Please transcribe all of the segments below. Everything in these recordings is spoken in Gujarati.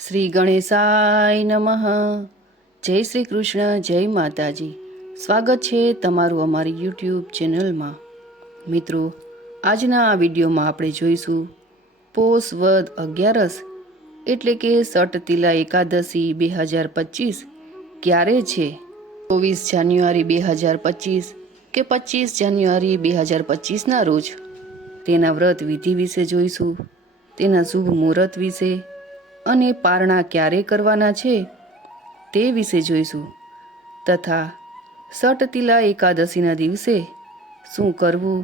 શ્રી ગણેશાય નમઃ. જય શ્રી કૃષ્ણ, જય માતાજી. સ્વાગત છે તમારું અમારી યુટ્યુબ ચેનલમાં. મિત્રો, આજના આ વિડીયોમાં આપણે જોઈશું પોષ વદ 11 એટલે કે સટતિલા એકાદશી 2025 ક્યારે છે. 24 જાન્યુઆરી 2025 કે 25 જાન્યુઆરી 2025ના રોજ તેના વ્રત વિધિ વિશે જોઈશું, તેના શુભ મુહૂર્ત વિશે અને પારણા ક્યારે કરવાના છે તે વિશે જોઈશું, તથા સટતિલા એકાદશીના દિવસે શું કરવું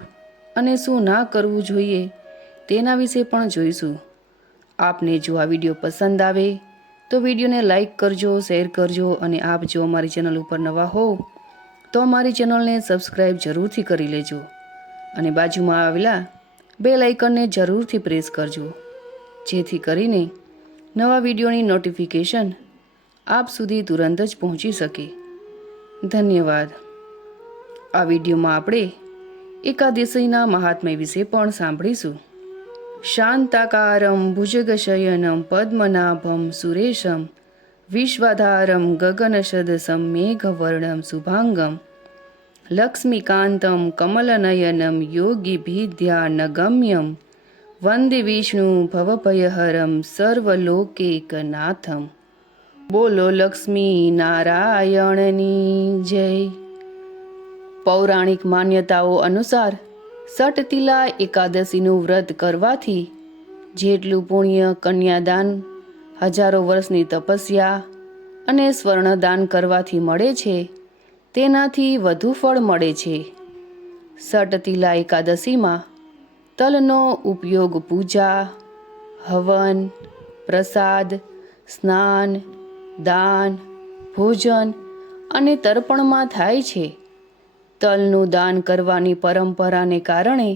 અને શું ના કરવું જોઈએ તેના વિશે પણ જોઈશું. આપને જો આ વિડીયો પસંદ આવે તો વિડીયોને લાઈક કરજો, શેર કરજો અને આપ જો અમારી ચેનલ ઉપર નવા હો તો અમારી ચેનલને સબસ્ક્રાઈબ જરૂરથી કરી લેજો અને બાજુમાં આવેલા બેલ આઇકનને જરૂરથી પ્રેસ કરજો, જેથી કરીને નવા વિડીયોની નોટિફિકેશન આપ સુધી તુરંત જ પહોંચી શકે. ધન્યવાદ. આ વિડીયોમાં આપણે એકાદશીના મહાત્મ્ય વિશે પણ સાંભળીશું. શાંતાકારમ ભુજગશયનમ પદ્મનાભમ સુરેશમ વિશ્વાધારમ ગગનસદસમ મેઘવર્ણમ શુભાંગમ લક્ષ્મીકાંતમ કમલનયનમ યોગીભિધ્યાનગમ્યમ વંદે વિષ્ણુ ભવભયહરમ સર્વલોકૈકનાથમ. બોલો લક્ષ્મી નારાયણની જય. પૌરાણિક માન્યતાઓ અનુસાર સટતિલા એકાદશીનું વ્રત કરવાથી જેટલું પુણ્ય કન્યાદાન, હજારો વર્ષની તપસ્યા અને સ્વર્ણદાન કરવાથી મળે છે તેનાથી વધુ ફળ મળે છે. સટતિલા એકાદશીમાં તલનો ઉપયોગ પૂજા, હવન, પ્રસાદ, સ્નાન, દાન, ભોજન અને તર્પણમાં થાય છે. તલનું દાન કરવાની પરંપરાને કારણે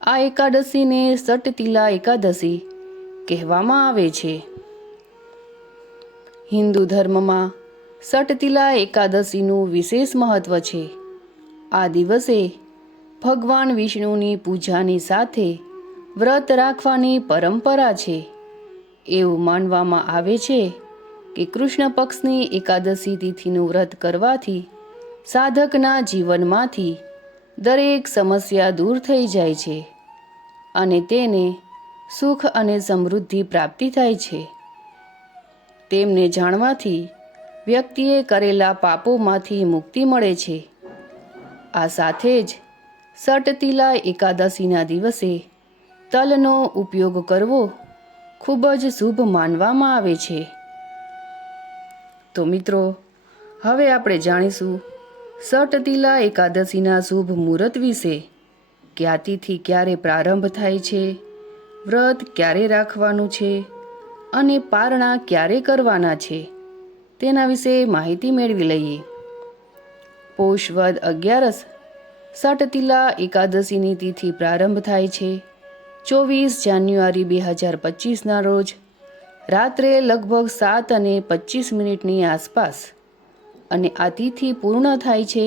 આ એકાદશીને સટતિલા એકાદશી કહેવામાં આવે છે. હિન્દુ ધર્મમાં સટતિલા એકાદશીનું વિશેષ મહત્વ છે. આ દિવસે ભગવાન વિષ્ણુની પૂજાની સાથે વ્રત રાખવાની પરંપરા છે. એવું માનવામાં આવે છે કે કૃષ્ણ પક્ષની એકાદશી તિથિનું વ્રત કરવાથી સાધકના જીવનમાંથી દરેક સમસ્યા દૂર થઈ જાય છે અને તેને સુખ અને સમૃદ્ધિ પ્રાપ્તિ થાય છે. તેમને જાણવાથી વ્યક્તિએ કરેલા પાપોમાંથી મુક્તિ મળે છે. આ સાથે જ સટતિલા એકાદશીના દિવસે તલનો ઉપયોગ કરવો ખૂબ જ શુભ માનવામાં આવે છે. તો મિત્રો, હવે આપણે જાણીશું સટતિલા એકાદશીના શુભ મુહૂર્ત વિશે કે આ તિથિ ક્યારે પ્રારંભ થાય છે, વ્રત ક્યારે રાખવાનું છે અને પારણા ક્યારે કરવાના છે તેના વિશે માહિતી મેળવી લઈએ. પોષ વદ 11 સટતિલા એકાદશીની તિથિ પ્રારંભ થાય છે 24 જાન્યુઆરી 2025ના રોજ રાત્રે લગભગ 7:25 આસપાસ અને આ તિથિ પૂર્ણ થાય છે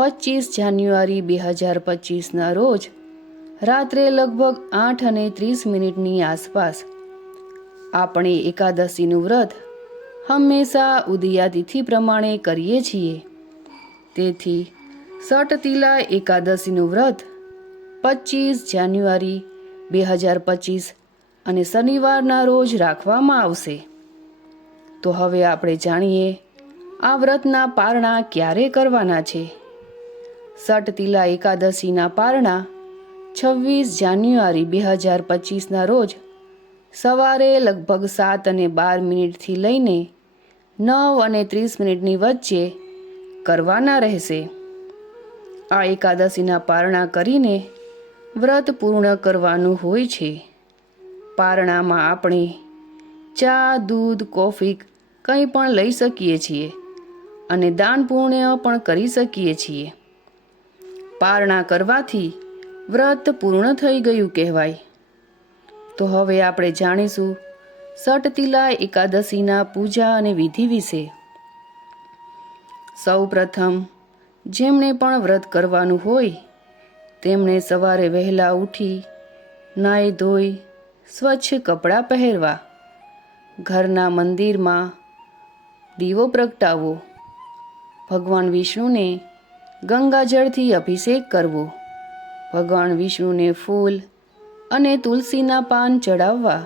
25 જાન્યુઆરી 2025ના રોજ રાત્રે લગભગ 8:30 આસપાસ. આપણે એકાદશીનું વ્રત હંમેશા ઉદયા તિથિ પ્રમાણે કરીએ છીએ, તેથી સટતિલા એકાદશીનું વ્રત 25 જાન્યુઆરી 2025 અને શનિવારના રોજ રાખવામાં આવશે. તો હવે આપણે જાણીએ આ વ્રતના પારણા ક્યારે કરવાના છે. સટતિલા એકાદશીના પારણા 26 જાન્યુઆરી 2025ના રોજ સવારે લગભગ 7:12 લઈને 9:30 વચ્ચે કરવાના રહેશે. આ એકાદશીના પારણા કરીને વ્રત પૂર્ણ કરવાનું હોય છે. પારણામાં આપણે ચા, દૂધ, કોફી કંઈ પણ લઈ શકીએ છીએ અને દાન પુણ્ય પણ કરી શકીએ છીએ. પારણા કરવાથી વ્રત પૂર્ણ થઈ ગયું કહેવાય. તો હવે આપણે જાણીશું સટતિલા એકાદશીના પૂજા અને વિધિ વિશે. સૌ પ્રથમ જેમણે પણ વ્રત કરવાનું હોય તેમણે સવારે વહેલા ઉઠી નાહી ધોઈ સ્વચ્છ કપડાં પહેરવા, ઘરના મંદિરમાં દીવો પ્રગટાવવો, ભગવાન વિષ્ણુને ગંગાજળથી અભિષેક કરવો, ભગવાન વિષ્ણુને ફૂલ અને તુલસીના પાન ચડાવવા.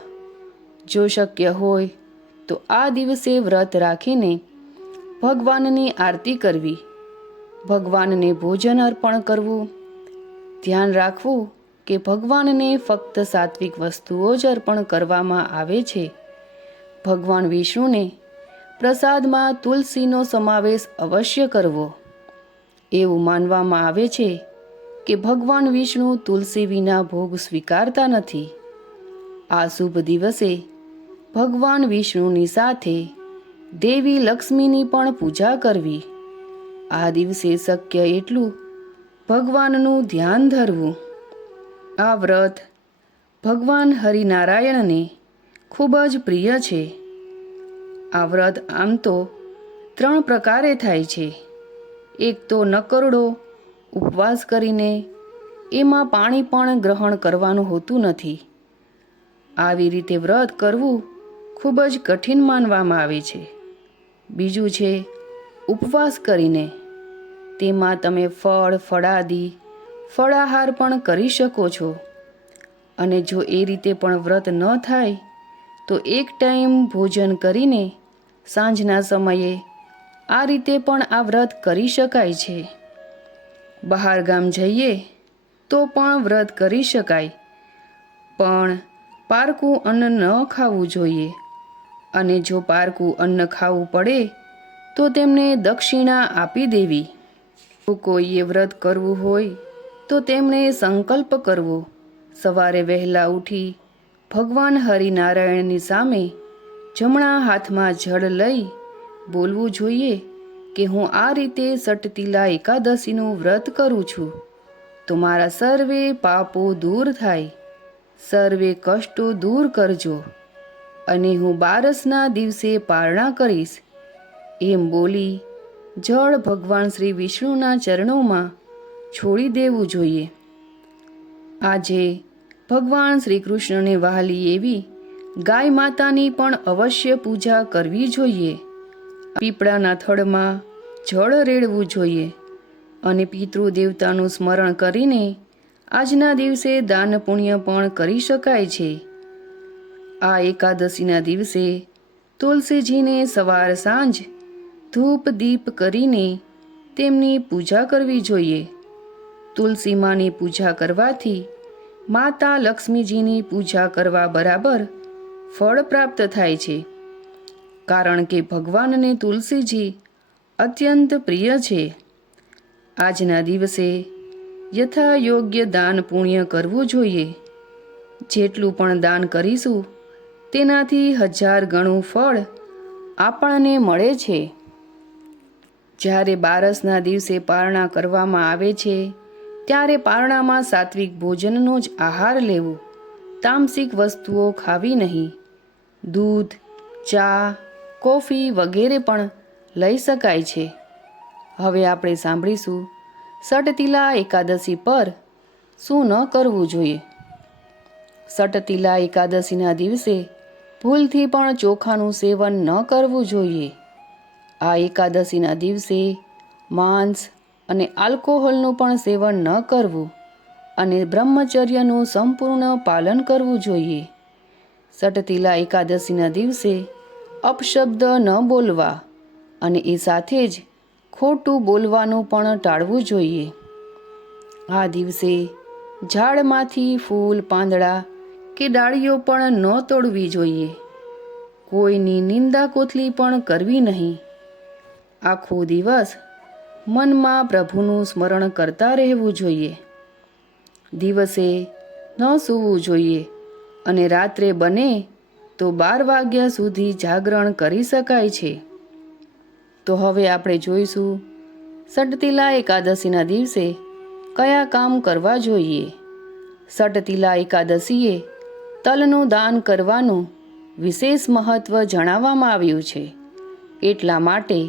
જો શક્ય હોય તો આ દિવસે વ્રત રાખીને ભગવાનની આરતી કરવી, ભગવાનને ભોજન અર્પણ કરવું. ધ્યાન રાખવું કે ભગવાનને ફક્ત સાત્વિક વસ્તુઓ જ અર્પણ કરવામાં આવે છે. ભગવાન વિષ્ણુને પ્રસાદમાં તુલસીનો સમાવેશ અવશ્ય કરવો. એવું માનવામાં આવે છે કે ભગવાન વિષ્ણુ તુલસી વિના ભોગ સ્વીકારતા નથી. આ શુભ દિવસે ભગવાન વિષ્ણુની સાથે દેવી લક્ષ્મીની પણ પૂજા કરવી. આ દિવસે શક્ય એટલું ભગવાનનું ધ્યાન ધરવું. આ વ્રત ભગવાન હરિનારાયણને ખૂબ જ પ્રિય છે. આ વ્રત આમ તો 3 પ્રકારે થાય છે. એક તો નકરડો ઉપવાસ કરીને એમાં પાણી પણ ગ્રહણ કરવાનું હોતું નથી. આવી રીતે વ્રત કરવું ખૂબ જ કઠિન માનવામાં આવે છે. બીજું છે ઉપવાસ કરીને, તેમાં તમે ફળ ફળાદી ફળાહાર પણ કરી શકો છો. અને જો એ રીતે પણ વ્રત ન થાય તો એક ટાઈમ ભોજન કરીને સાંજના સમયે આ રીતે પણ આ વ્રત કરી શકાય છે. બહાર ગામ જઈએ તો પણ વ્રત કરી શકાય, પણ પારકું અન્ન ન ખાવું જોઈએ. અને જો પારકું અન્ન ખાવું પડે તો તેમને દક્ષિણા આપી દેવી. જો કોઈએ વ્રત કરવું હોય તો તેમણે સંકલ્પ કરવો, સવારે વહેલા ઉઠી ભગવાન હરિનારાયણની સામે જમણા હાથમાં જળ લઈ બોલવું જોઈએ કે હું આ રીતે સટતિલા એકાદશીનું વ્રત કરું છું તો મારા સર્વે પાપો દૂર થાય, સર્વે કષ્ટો દૂર કરજો અને હું 12ના દિવસે પારણા કરીશ. એમ બોલી જળ ભગવાન શ્રી વિષ્ણુના ચરણોમાં છોડી દેવું જોઈએ. આજે ભગવાન શ્રી કૃષ્ણને વહાલી એવી ગાય માતાની પણ અવશ્ય પૂજા કરવી જોઈએ. પીપળાના થડમાં જળ રેડવું જોઈએ અને પિતૃદેવતાનું સ્મરણ કરીને આજના દિવસે દાન પુણ્ય પણ કરી શકાય છે. આ એકાદશીના દિવસે તુલસીજીને સવાર સાંજ ધૂપ દીપ કરીને તેમની પૂજા કરવી જોઈએ. તુલસી માની પૂજા કરવાથી માતા લક્ષ્મીજીની પૂજા કરવા બરાબર ફળ પ્રાપ્ત થાય છે. કારણ કે ભગવાનને તુલસીજી અત્યંત પ્રિય છે. આજના દિવસે યથા યોગ્ય દાન પુણ્ય કરવું જોઈએ. જેટલું પણ દાન કરીશું તેનાથી 1000 ગણું ફળ આપણને મળે છે. જ્યારે 12ના દિવસે પારણા કરવામાં આવે છે ત્યારે પારણામાં સાત્વિક ભોજનનો જ આહાર લેવો, તામસિક વસ્તુઓ ખાવી નહીં. દૂધ, ચા, કોફી વગેરે પણ લઈ શકાય છે. હવે આપણે સાંભળીશું સટતિલા એકાદશી પર શું ન કરવું જોઈએ. સટતિલા એકાદશીના દિવસે ભૂલથી પણ ચોખાનું સેવન ન કરવું જોઈએ. આ એકાદશીના દિવસે માંસ અને આલ્કોહોલનું પણ સેવન ન કરવું અને બ્રહ્મચર્યનું સંપૂર્ણ પાલન કરવું જોઈએ. સટતિલા એકાદશીના દિવસે અપશબ્દ ન બોલવા અને એ સાથે જ ખોટું બોલવાનું પણ ટાળવું જોઈએ. આ દિવસે ઝાડમાંથી ફૂલ, પાંદડા કે ડાળીઓ પણ ન તોડવી જોઈએ. કોઈની નિંદા કોથલી પણ કરવી નહીં. આખો દિવસ મનમાં પ્રભુનું સ્મરણ કરતા રહેવું જોઈએ. દિવસે ન સૂવું જોઈએ અને રાત્રે બને તો 12 વાગ્યા સુધી જાગરણ કરી શકાય છે. તો હવે આપણે જોઈશું સટતિલા એકાદશીના દિવસે કયા કામ કરવા જોઈએ. સટતિલા એકાદશીએ તલનું દાન કરવાનું વિશેષ મહત્વ જણાવવામાં આવ્યું છે. એટલા માટે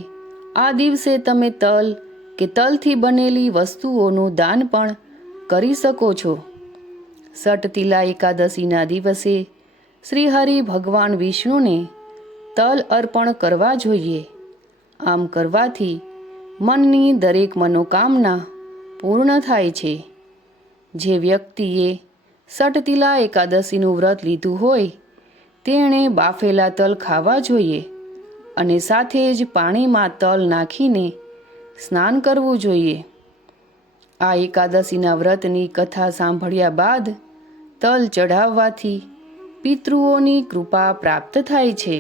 આ દિવસે તમે તલ કે તલથી બનેલી વસ્તુઓનું દાન પણ કરી શકો છો. સટતિલા એકાદશીના દિવસે શ્રી હરિ ભગવાન વિષ્ણુને તલ અર્પણ કરવા જોઈએ. આમ કરવાથી મનની દરેક મનોકામના પૂર્ણ થાય છે. જે વ્યક્તિએ સટતિલા એકાદશીનું વ્રત લીધું હોય તેણે બાફેલા તલ ખાવા જોઈએ અને સાથે જ પાણીમાં તલ નાખીને સ્નાન કરવું જોઈએ. આ એકાદશીના વ્રતની કથા સાંભળ્યા બાદ તલ ચઢાવવાથી પિતૃઓની કૃપા પ્રાપ્ત થાય છે.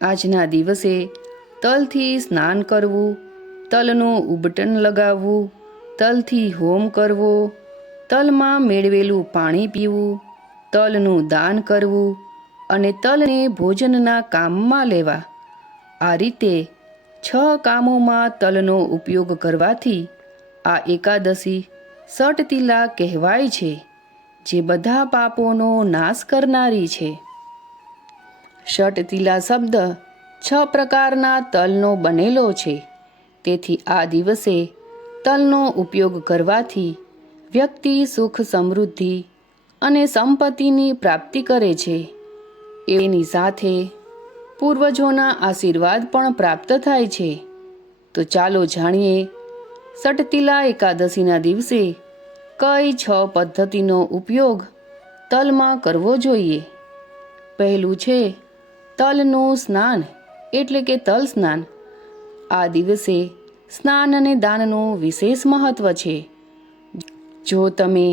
આજના દિવસે તલથી સ્નાન કરવું, તલનું ઉબટન લગાવવું, તલથી હોમ કરવો, તલમાં મેળવેલું પાણી પીવું, તલનું દાન કરવું અને તલને ભોજનના કામમાં લેવા. આ રીતે 6 કામોમાં તલનો ઉપયોગ કરવાથી આ એકાદશી સટતિલા કહેવાય છે, જે બધા પાપોનો નાશ કરનારી છે. સટતિલા શબ્દ 6 પ્રકારના તલનો બનેલો છે. તેથી આ દિવસે તલનો ઉપયોગ કરવાથી વ્યક્તિ સુખ, સમૃદ્ધિ અને સંપત્તિની પ્રાપ્તિ કરે છે. એની સાથે પૂર્વજોના આશીર્વાદ પણ પ્રાપ્ત થાય છે. તો ચાલો જાણીએ સટતિલા એકાદશીના દિવસે કઈ 6 પદ્ધતિનો ઉપયોગ તલમાં કરવો જોઈએ. પહેલું છે તલનું સ્નાન એટલે કે તલ સ્નાન. આ દિવસે સ્નાન અને દાનનું વિશેષ મહત્વ છે. જો તમે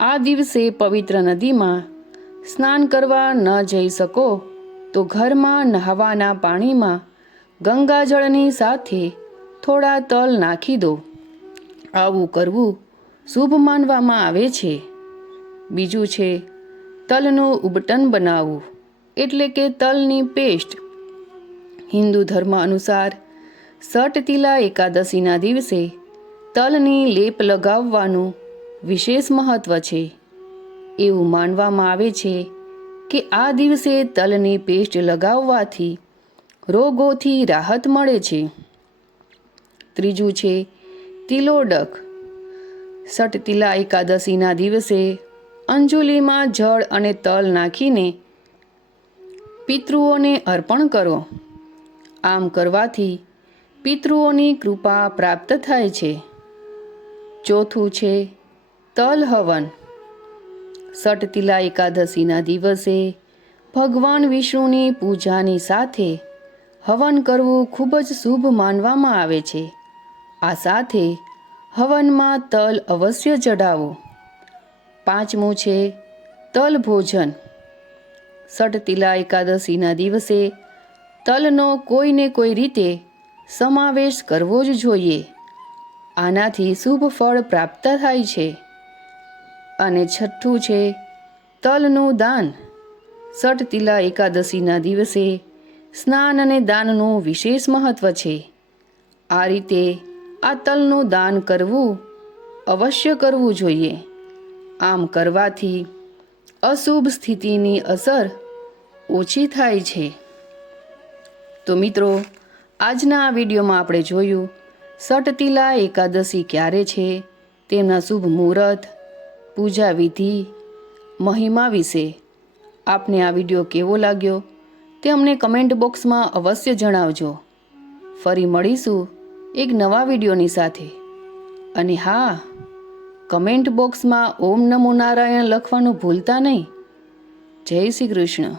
આ દિવસે પવિત્ર નદીમાં સ્નાન કરવા ન જઈ શકો તો ઘરમાં નહાવાના પાણીમાં ગંગાજળની સાથે થોડા તલ નાખી દો. આવું કરવું શુભ માનવામાં આવે છે. બીજું છે તલનું ઉબટન બનાવવું એટલે કે તલની પેસ્ટ. હિન્દુ ધર્મ અનુસાર સટતિલા એકાદશીના દિવસે તલની લેપ લગાવવાનું વિશેષ મહત્વ છે. એવું માનવામાં આવે છે કે આ દિવસે તલની પેસ્ટ લગાવવાથી રોગોથી રાહત મળે છે. ત્રીજું છે તિલોડક. સટતિલા એકાદશીના દિવસે અંજુલીમાં જળ અને તલ નાખીને પિતૃઓને અર્પણ કરો. આમ કરવાથી પિતૃઓની કૃપા પ્રાપ્ત થાય છે. ચોથું છે તલ હવન. સટતિલા એકાદશીના દિવસે ભગવાન વિષ્ણુની પૂજાની સાથે હવન કરવું ખૂબ જ શુભ માનવામાં આવે છે. આ સાથે હવનમાં તલ અવશ્ય ચઢાવો. પાંચમું છે તલ ભોજન. સટતિલા એકાદશીના દિવસે તલનો કોઈને કોઈ રીતે સમાવેશ કરવો જ જોઈએ. આનાથી શુભ ફળ પ્રાપ્ત થાય છે. અને છઠ્ઠું છે તલનું દાન. સટતિલા એકાદશીના દિવસે સ્નાન અને દાનનું વિશેષ મહત્વ છે. આ રીતે આ તલનું દાન કરવું અવશ્ય કરવું જોઈએ. આમ કરવાથી અશુભ સ્થિતિની અસર ઓછી થાય છે. તો મિત્રો, આજના આ વિડીયોમાં આપણે જોયું સટતિલા એકાદશી ક્યારે છે, તેમના શુભ મુહૂર્ત, પૂજા વિધિ, મહિમા વિશે. આપને આ વિડીયો કેવો લાગ્યો તે અમને કમેન્ટ બોક્સમાં અવશ્ય જણાવજો. ફરી મળીશું એક નવા વિડીયોની સાથે. અને હા, કમેન્ટ બોક્સમાં ઓમ નમો નારાયણ લખવાનું ભૂલતા નહીં. જય શ્રી કૃષ્ણ.